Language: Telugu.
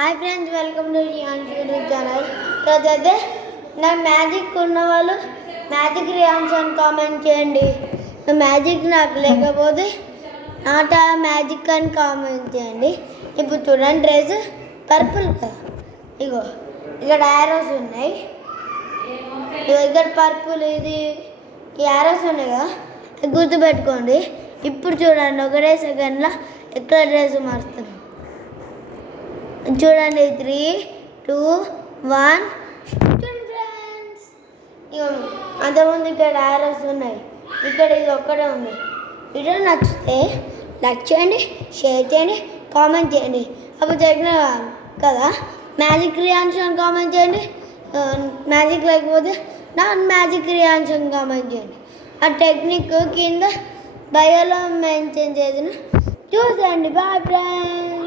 Hi friends, welcome to YouTube channel. ఈరోజైతే నా మ్యాజిక్ ఉన్న వాళ్ళు మ్యాజిక్ రియాన్స్ అని కామెంట్ చేయండి. మ్యాజిక్ నాకు లేకపోతే నాట మ్యాజిక్ అని కామెంట్ చేయండి. ఇప్పుడు చూడండి, డ్రెస్ పర్పుల్ కదా, ఇగో ఇక్కడ యారోస్ ఉన్నాయి, ఇక్కడ పర్పుల్, ఇది ఈ యారోస్ ఉన్నాయి కదా, గుర్తుపెట్టుకోండి. ఇప్పుడు చూడండి, ఒకటే సెకండ్లో ఎక్కడ డ్రెస్ మారుస్తున్నాం చూడండి. 3, 2, 1 చూడండి ఫ్రెండ్స్. అంతకుముందు ఇక్కడ యారోస్ ఉన్నాయి, ఇక్కడ ఇది ఒక్కడే ఉంది. వీడియో నచ్చితే లైక్ చేయండి, షేర్ చేయండి, కామెంట్ చేయండి. అప్పుడు చెప్పిన కదా మ్యాజిక్ రియాక్షన్ కామెంట్ చేయండి. మ్యాజిక్ లేకపోతే నాన్ మ్యాజిక్ రియాక్షన్ కామెంట్ చేయండి. ఆ టెక్నిక్ కింద బయోలో మెన్షన్ చేసిన చూసండి. Bye friends.